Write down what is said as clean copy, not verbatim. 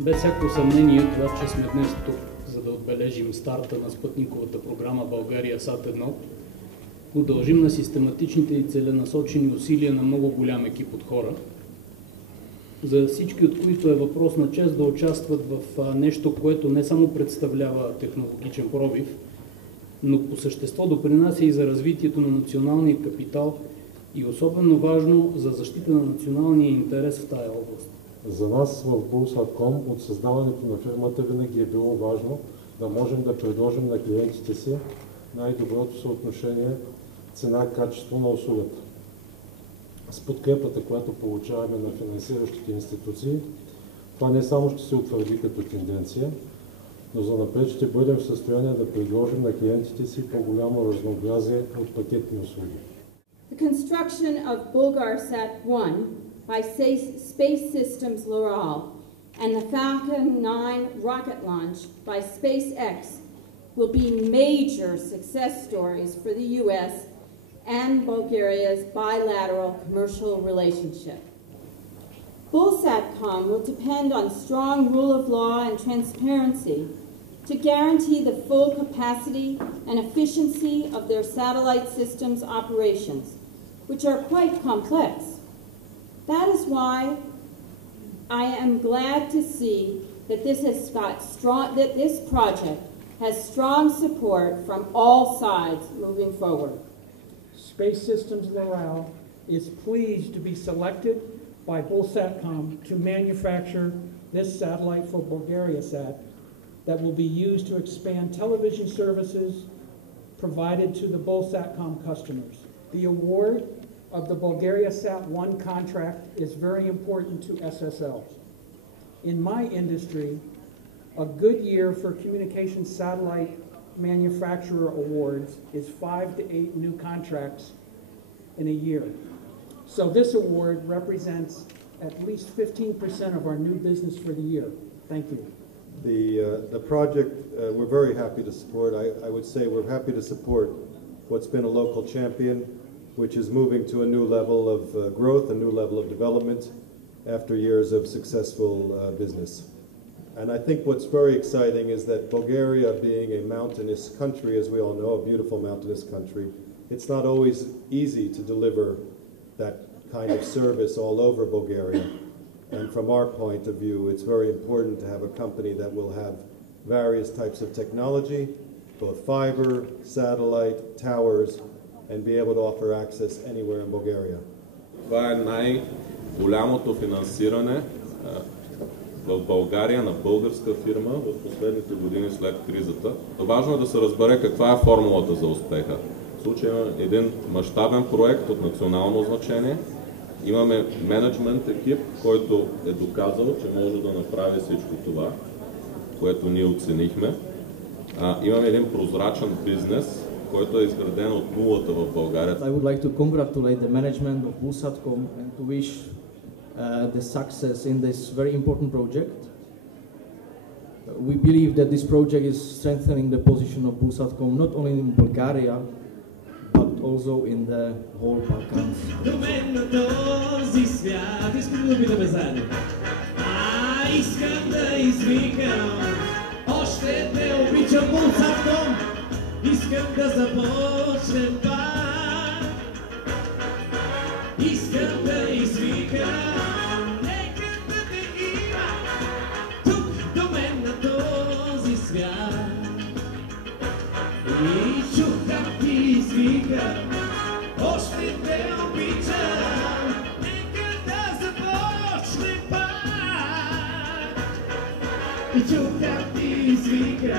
Без всяко съмнение, това, че сме днес тук, за да отбележим старта на спътниковата програма България САТ-1, го дължим на систематичните и целенасочени усилия на много голям екип от хора, за всички от които е въпрос на чест да участват в нещо, което не само представлява технологичен пробив, но по същество допринася и за развитието на националния капитал и особено важно за защита на националния интерес в тая област. За нас в Bulls.com от създаването на фирмата винаги е било важно да можем да предложим на клиентите си най-доброто съотношение цена-качество на услугата. С подкрепата, която получаваме на финансиращите институции, това не само ще се утвърди като тенденция, но занапред ще бъдем в състояние да предложим на клиентите си по-голямо разнообразие от пакетни услуги. The construction of Bulgarsat-1 by Space Systems Loral and the Falcon 9 rocket launch by SpaceX will be major success stories for the U.S. and Bulgaria's bilateral commercial relationship. Bulsatcom will depend on strong rule of law and transparency to guarantee the full capacity and efficiency of their satellite systems operations, which are quite complex. That is why I am glad to see that this project has strong support from all sides moving forward. Space Systems Loral is pleased to be selected by Bulsatcom to manufacture this satellite for BulgariaSat that will be used to expand television services provided to the Bulsatcom customers. The award of the BulgariaSat-1 contract is very important to SSL. In my industry, a good year for communications satellite manufacturer awards is 5 to 8 new contracts in a year. So this award represents at least 15% of our new business for the year. Thank you. The project we're very happy to support. I would say we're happy to support what's been a local champion, which is moving to a new level of growth, a new level of development after years of successful business. And I think what's very exciting is that Bulgaria, being a mountainous country, as we all know, a beautiful mountainous country, it's not always easy to deliver that kind of service all over Bulgaria. And from our point of view, it's very important to have a company that will have various types of technology, both fiber, satellite, towers, and be able to offer access anywhere in Bulgaria. Това е най-голямото финансиране в България на българска фирма в последните години след кризата. Важно е да се разбере каква е формулата за успеха. В случая има един мащабен проект от национално значение. Имаме менеджмент екип, който е доказал, че може да направи всичко това, което ние оценихме. Имаме един прозрачен бизнес, който е изграден от нулата в България. I would like to congratulate the management of Bulsatcom and to wish the success in this very important project. We believe that this project is strengthening the position of Bulsatcom not only in Bulgaria but also in the whole Balkans. Искам да започнем пак. Искам да извикам. Нека да те има тук до мен на този свят. И чух как ти извика. Още те обичам. Нека да започнем пак. И чух как ти извика.